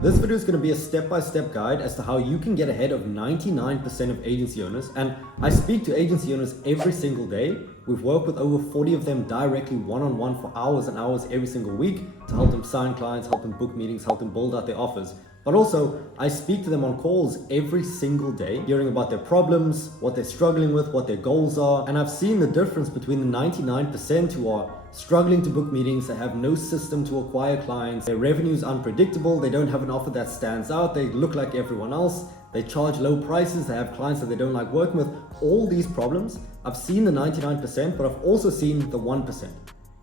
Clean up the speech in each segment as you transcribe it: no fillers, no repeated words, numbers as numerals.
This video is going to be a step-by-step guide as to how you can get ahead of 99% of agency owners, and I speak to agency owners every single day. We've worked with over 40 of them directly one-on-one for hours and hours every single week to help them sign clients, help them book meetings, help them build out their offers. But also, I speak to them on calls every single day, hearing about their problems, what they're struggling with, what their goals are, and I've seen the difference between the 99% who are struggling to book meetings, they have no system to acquire clients, their revenue is unpredictable, they don't have an offer that stands out, they look like everyone else, they charge low prices, they have clients that they don't like working with. All these problems, I've seen the 99%, but I've also seen the 1%.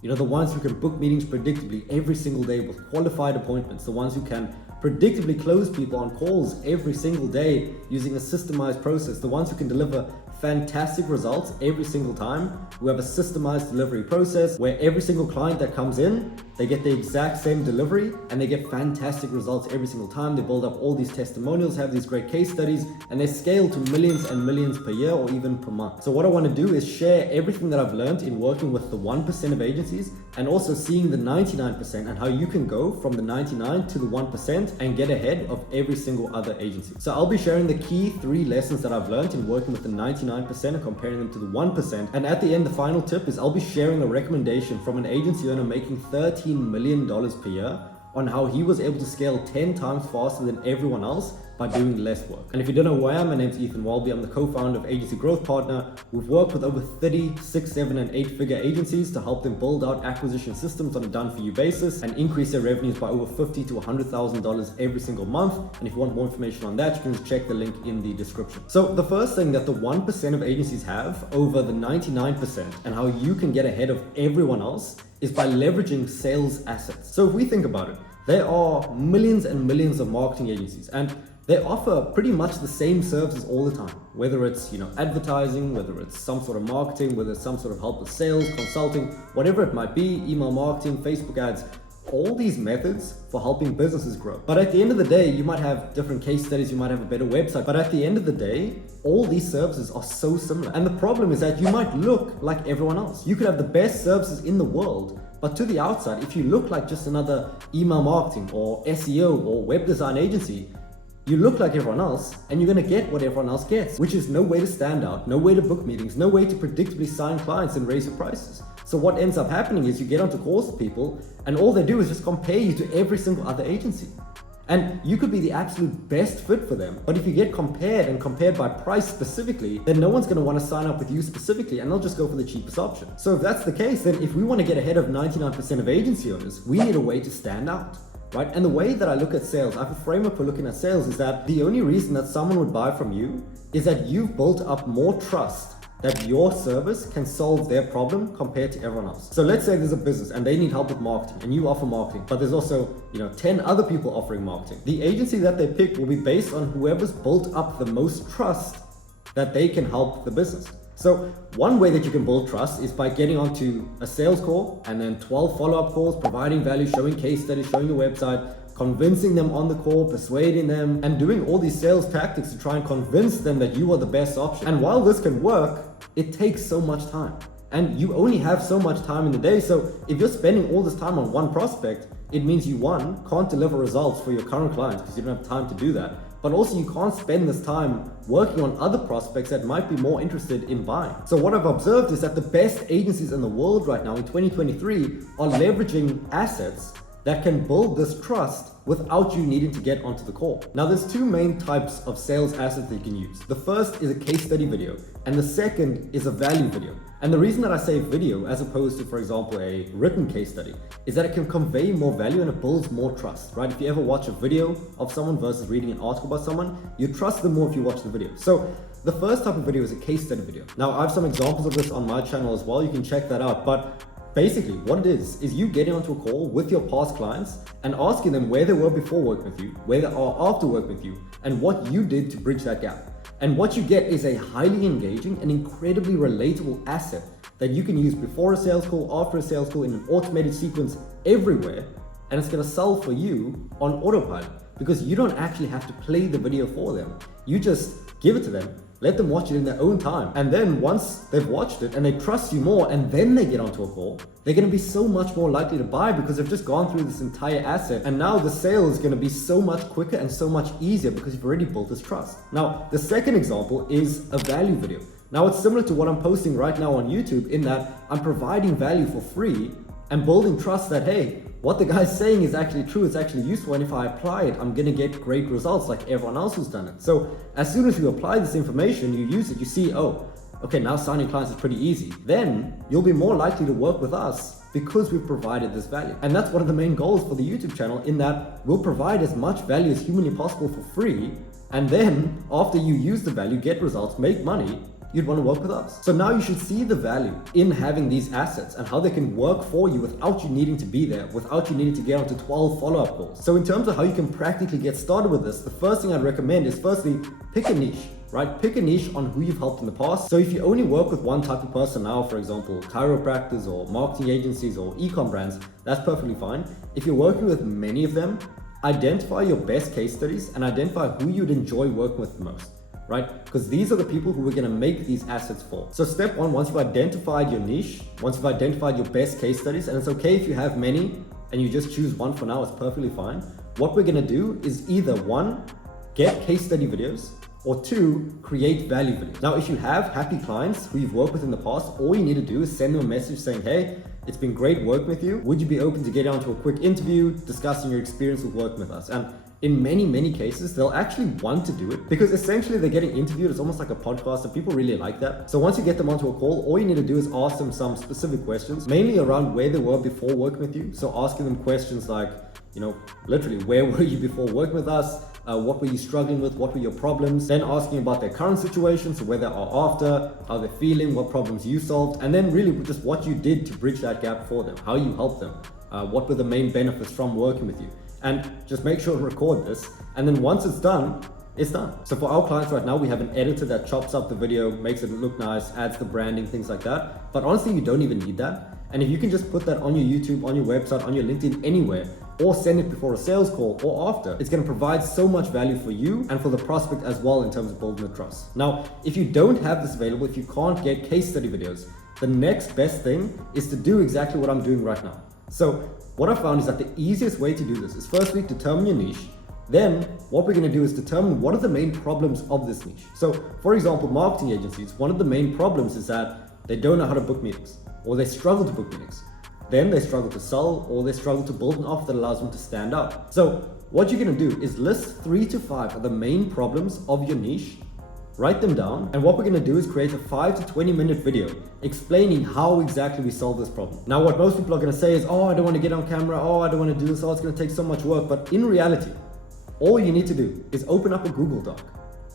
You know, the ones who can book meetings predictably every single day with qualified appointments, the ones who can predictably close people on calls every single day using a systemized process, the ones who can deliver fantastic results every single time, who have a systemized delivery process where every single client that comes in, they get the exact same delivery and they get fantastic results every single time. They build up all these testimonials, have these great case studies, and they scale to millions and millions per year or even per month. So what I want to do is share everything that I've learned in working with the 1% of agencies and also seeing the 99% and how you can go from the 99 to the 1% and get ahead of every single other agency. So I'll be sharing the key 3 lessons that I've learned in working with the 99% and comparing them to the 1%. And at the end, the final tip is I'll be sharing a recommendation from an agency owner making $13 million per year on how he was able to scale 10 times faster than everyone else by doing less work. And if you don't know who I am, my name's Ethan Welby. I'm the co-founder of Agency Growth Partner. We've worked with over 30 6, 7, and 8-figure agencies to help them build out acquisition systems on a done-for-you basis and increase their revenues by over $50,000 to $100,000 every single month. And if you want more information on that, you can just check the link in the description. So the first thing that the 1% of agencies have over the 99% and how you can get ahead of everyone else is by leveraging sales assets. So if we think about it, there are millions and millions of marketing agencies, and they offer pretty much the same services all the time, whether it's, advertising, whether it's some sort of marketing, whether it's some sort of help with sales, consulting, whatever it might be, email marketing, Facebook ads, all these methods for helping businesses grow. But at the end of the day, you might have different case studies, you might have a better website, but at the end of the day, all these services are so similar. And the problem is that you might look like everyone else. You could have the best services in the world, but to the outside, if you look like just another email marketing or SEO or web design agency, you look like everyone else and you're going to get what everyone else gets, which is no way to stand out, no way to book meetings, no way to predictably sign clients and raise your prices. So what ends up happening is you get onto calls with people and all they do is just compare you to every single other agency. And you could be the absolute best fit for them, but if you get compared by price specifically, then no one's going to want to sign up with you specifically and they'll just go for the cheapest option. So if that's the case, then if we want to get ahead of 99% of agency owners, we need a way to stand out. Right? And the way that I look at sales, I have a framework for looking at sales, is that the only reason that someone would buy from you is that you've built up more trust that your service can solve their problem compared to everyone else. So let's say there's a business and they need help with marketing and you offer marketing, but there's also 10 other people offering marketing. The agency that they pick will be based on whoever's built up the most trust that they can help the business. So one way that you can build trust is by getting onto a sales call and then 12 follow-up calls, providing value, showing case studies, showing your website, convincing them on the call, persuading them, and doing all these sales tactics to try and convince them that you are the best option. And while this can work, it takes so much time. And you only have so much time in the day. So if you're spending all this time on one prospect, it means you, one, can't deliver results for your current clients because you don't have time to do that. But also you can't spend this time working on other prospects that might be more interested in buying. So what I've observed is that the best agencies in the world right now in 2023 are leveraging assets that can build this trust without you needing to get onto the call. Now there's 2 main types of sales assets that you can use. The first is a case study video, and the second is a value video. And the reason that I say video as opposed to, for example, a written case study is that it can convey more value and it builds more trust, right? If you ever watch a video of someone versus reading an article about someone, you trust them more if you watch the video. So the first type of video is a case study video. Now I have some examples of this on my channel as well, you can check that out. But basically, what it is you getting onto a call with your past clients and asking them where they were before working with you, where they are after working with you, and what you did to bridge that gap. And what you get is a highly engaging and incredibly relatable asset that you can use before a sales call, after a sales call, in an automated sequence everywhere, and it's going to sell for you on autopilot because you don't actually have to play the video for them. You just give it to them, Let them watch it in their own time. And then once they've watched it and they trust you more and then they get onto a call, they're going to be so much more likely to buy because they've just gone through this entire asset. And now the sale is going to be so much quicker and so much easier because you've already built this trust. Now, the second example is a value video. Now, it's similar to what I'm posting right now on YouTube in that I'm providing value for free and building trust that, hey, what the guy's saying is actually true, it's actually useful, and if I apply it, I'm gonna get great results like everyone else who's done it. So as soon as you apply this information, you use it, you see, oh, okay, now signing clients is pretty easy. Then you'll be more likely to work with us because we've provided this value. And that's one of the main goals for the YouTube channel, in that we'll provide as much value as humanly possible for free. And then after you use the value, get results, make money, you'd want to work with us. So now you should see the value in having these assets and how they can work for you without you needing to be there, without you needing to get onto 12 follow-up calls. So in terms of how you can practically get started with this, the first thing I'd recommend is firstly, pick a niche, right? Pick a niche on who you've helped in the past. So if you only work with one type of person now, for example, chiropractors or marketing agencies or e-com brands, that's perfectly fine. If you're working with many of them, identify your best case studies and identify who you'd enjoy working with the most. Right? Because these are the people who we're going to make these assets for. So step one, once you've identified your niche, once you've identified your best case studies, and it's okay if you have many and you just choose one for now, it's perfectly fine. What we're going to do is either one, get case study videos, or two, create value videos. Now, if you have happy clients who you've worked with in the past, all you need to do is send them a message saying, hey, it's been great working with you. Would you be open to getting onto a quick interview, discussing your experience with working with us? And in many cases, they'll actually want to do it because essentially they're getting interviewed. It's almost like a podcast and people really like that. So once you get them onto a call, all you need to do is ask them some specific questions, mainly around where they were before working with you. So asking them questions like, literally, where were you before working with us? What were you struggling with? What were your problems? Then asking about their current situation, so where they are after, how they're feeling, what problems you solved, and then really just what you did to bridge that gap for them, how you helped them, what were the main benefits from working with you. And just make sure to record this. And then once it's done, it's done. So for our clients right now, we have an editor that chops up the video, makes it look nice, adds the branding, things like that. But honestly, you don't even need that. And if you can just put that on your YouTube, on your website, on your LinkedIn, anywhere, or send it before a sales call or after, it's gonna provide so much value for you and for the prospect as well in terms of building the trust. Now, if you don't have this available, if you can't get case study videos, the next best thing is to do exactly what I'm doing right now. So what I found is that the easiest way to do this is firstly determine your niche. Then what we're going to do is determine what are the main problems of this niche. So for example, marketing agencies, one of the main problems is that they don't know how to book meetings, or they struggle to book meetings. Then they struggle to sell, or they struggle to build an offer that allows them to stand out. So what you're going to do is list 3 to 5 of the main problems of your niche, write them down, and what we're going to do is create a 5 to 20 minute video explaining how exactly we solve this problem. Now, what most people are going to say is, oh, I don't want to get on camera, oh, I don't want to do this, oh, it's going to take so much work. But in reality, all you need to do is open up a Google Doc,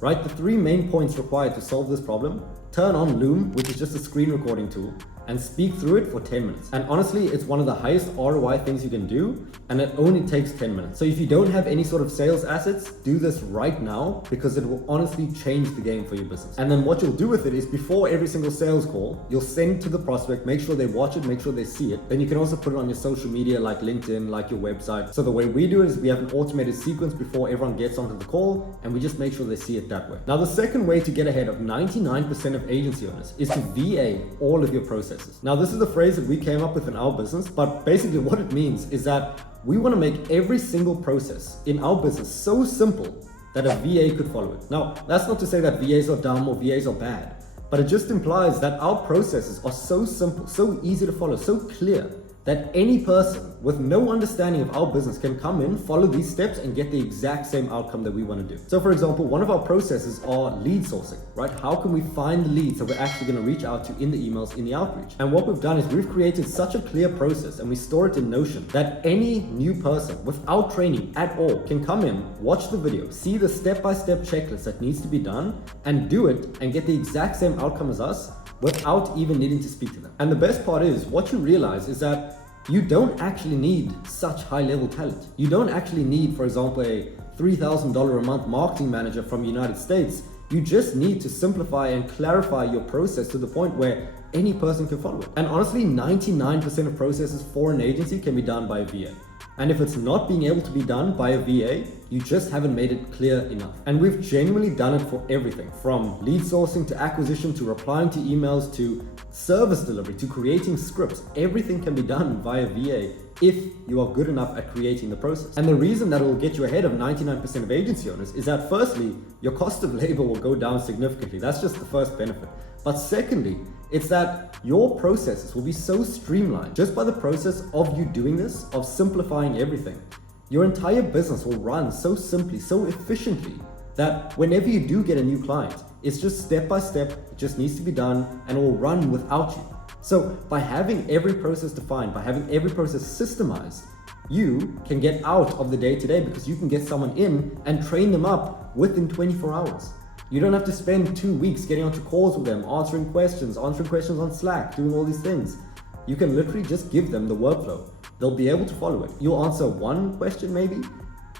write the 3 main points required to solve this problem, turn on Loom, which is just a screen recording tool, and speak through it for 10 minutes. And honestly, it's one of the highest ROI things you can do, and it only takes 10 minutes. So if you don't have any sort of sales assets, do this right now, because it will honestly change the game for your business. And then what you'll do with it is, before every single sales call, you'll send it to the prospect, make sure they watch it, make sure they see it. Then you can also put it on your social media like LinkedIn, like your website. So the way we do it is we have an automated sequence before everyone gets onto the call, and we just make sure they see it that way. Now, the second way to get ahead of 99% of agency owners is to VA all of your processes. Now, this is the phrase that we came up with in our business, but basically what it means is that we want to make every single process in our business so simple that a VA could follow it. Now, that's not to say that VAs are dumb or VAs are bad, but it just implies that our processes are so simple, so easy to follow, so clear, that any person with no understanding of our business can come in, follow these steps, and get the exact same outcome that we want to do. So for example, one of our processes are lead sourcing, right? How can we find the leads that we're actually going to reach out to in the emails, in the outreach? And what we've done is we've created such a clear process, and we store it in Notion, that any new person without training at all can come in, watch the video, see the step-by-step checklist that needs to be done, and do it and get the exact same outcome as us without even needing to speak to them. And the best part is, what you realize is that you don't actually need such high-level talent. You don't actually need, for example, a $3,000 a month marketing manager from the United States. You just need to simplify and clarify your process to the point where any person can follow it. And honestly, 99% of processes for an agency can be done by a VA. And if it's not being able to be done by a VA, you just haven't made it clear enough. And we've genuinely done it for everything, from lead sourcing to acquisition to replying to emails to service delivery to creating scripts. Everything can be done via VA if you are good enough at creating the process. And the reason that it will get you ahead of 99% of agency owners is that firstly, your cost of labor will go down significantly. That's just the first benefit. But secondly, it's that your processes will be so streamlined just by the process of you doing this, of simplifying everything. Your entire business will run so simply, so efficiently, that whenever you do get a new client, it's just step by step, it just needs to be done, and it will run without you. So by having every process defined, by having every process systemized, you can get out of the day-to-day because you can get someone in and train them up within 24 hours. You don't have to spend 2 weeks getting onto calls with them, answering questions on Slack, doing all these things. You can literally just give them the workflow. They'll be able to follow it. You'll answer one question maybe,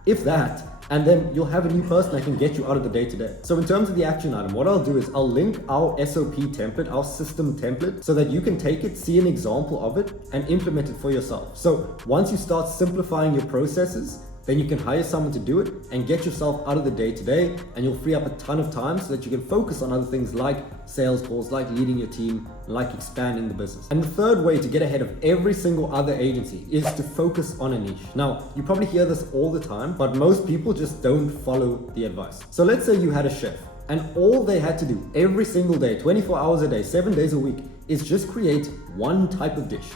if that, and then you'll have a new person that can get you out of the day-to-day. So in terms of the action item, what I'll do is I'll link our SOP template, our system template, so that you can take it, see an example of it, and implement it for yourself. So once you start simplifying your processes, then you can hire someone to do it and get yourself out of the day-to-day, and you'll free up a ton of time so that you can focus on other things like sales calls, like leading your team, like expanding the business. And the third way to get ahead of every single other agency is to focus on a niche. Now, you probably hear this all the time, but most people just don't follow the advice. So let's say you had a chef and all they had to do every single day, 24 hours a day, 7 days a week, is just create one type of dish.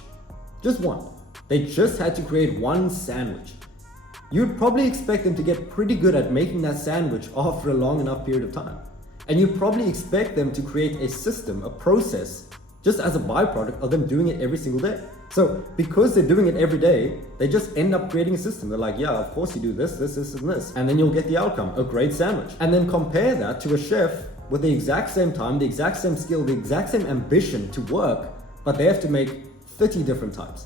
Just one. They just had to create one sandwich. You'd probably expect them to get pretty good at making that sandwich after a long enough period of time. And you'd probably expect them to create a system, a process, just as a byproduct of them doing it every single day. So because they're doing it every day, they just end up creating a system. They're like, yeah, of course you do this, this, this, and this. And then you'll get the outcome, a great sandwich. And then compare that to a chef with the exact same time, the exact same skill, the exact same ambition to work, but they have to make 30 different types.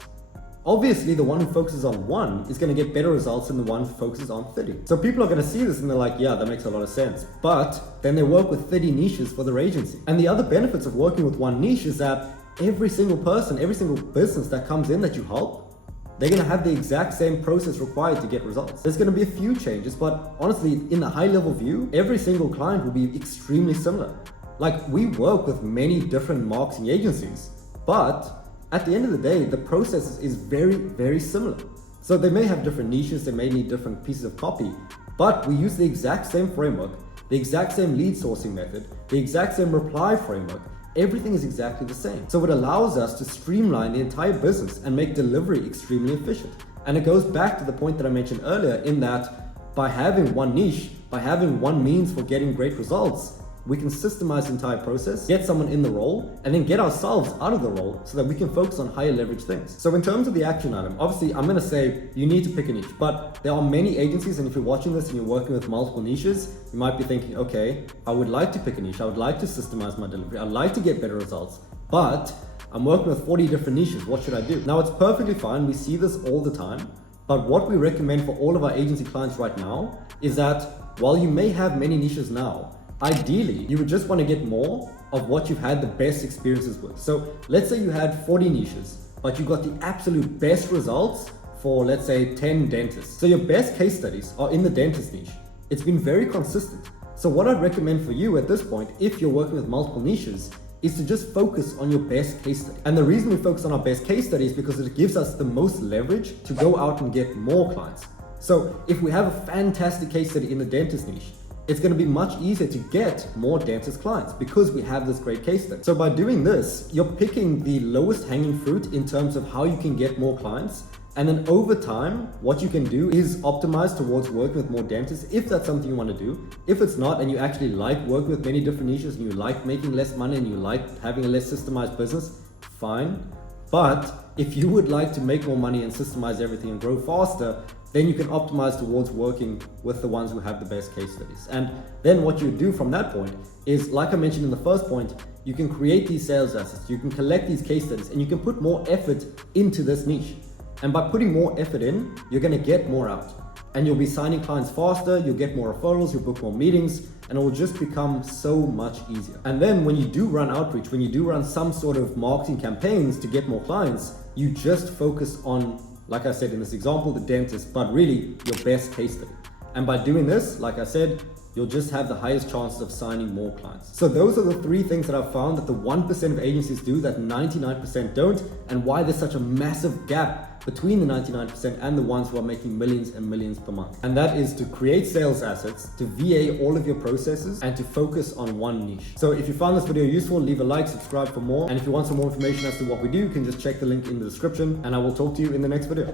Obviously, the one who focuses on one is going to get better results than the one who focuses on 30. So people are going to see this and they're like, yeah, that makes a lot of sense. But then they work with 30 niches for their agency. And the other benefits of working with one niche is that every single person, every single business that comes in that you help, they're going to have the exact same process required to get results. There's going to be a few changes, but honestly, in the high level view, every single client will be extremely similar. Like, we work with many different marketing agencies, but at the end of the day, the process is very, very similar. So they may have different niches, they may need different pieces of copy, but we use the exact same framework, the exact same lead sourcing method, the exact same reply framework. Everything is exactly the same. So it allows us to streamline the entire business and make delivery extremely efficient. And it goes back to the point that I mentioned earlier, in that by having one niche, by having one means for getting great results, we can systemize the entire process, get someone in the role, and then get ourselves out of the role so that we can focus on higher leverage things. So in terms of the action item, obviously I'm gonna say you need to pick a niche, but there are many agencies, and if you're watching this and you're working with multiple niches, you might be thinking, okay, I would like to pick a niche, I would like to systemize my delivery, I'd like to get better results, but I'm working with 40 different niches, what should I do? Now, it's perfectly fine, we see this all the time, but what we recommend for all of our agency clients right now is that while you may have many niches now, ideally, you would just want to get more of what you've had the best experiences with. So let's say you had 40 niches, but you got the absolute best results for, let's say, 10 dentists. So your best case studies are in the dentist niche. It's been very consistent. So what I'd recommend for you at this point, if you're working with multiple niches, is to just focus on your best case study. And the reason we focus on our best case study is because it gives us the most leverage to go out and get more clients. So if we have a fantastic case study in the dentist niche, it's going to be much easier to get more dentist clients because we have this great case study. So by doing this, you're picking the lowest hanging fruit in terms of how you can get more clients. And then over time, what you can do is optimize towards working with more dentists if that's something you want to do. If it's not, and you actually like working with many different niches and you like making less money and you like having a less systemized business, fine. But if you would like to make more money and systemize everything and grow faster, then you can optimize towards working with the ones who have the best case studies. And then what you do from that point is, like I mentioned in the first point, you can create these sales assets, you can collect these case studies, and you can put more effort into this niche. And by putting more effort in, you're gonna get more out. And you'll be signing clients faster, you'll get more referrals, you'll book more meetings, and it will just become so much easier. And then when you do run outreach, when you do run some sort of marketing campaigns to get more clients, you just focus on like I said in this example, the dentist, but really your best case study. And by doing this, like I said, you'll just have the highest chances of signing more clients. So those are the 3 things that I've found that the 1% of agencies do that 99% don't, and why there's such a massive gap between the 99% and the ones who are making millions and millions per month. And that is to create sales assets, to VA all of your processes, and to focus on one niche. So if you found this video useful, leave a like, subscribe for more. And if you want some more information as to what we do, you can just check the link in the description, and I will talk to you in the next video.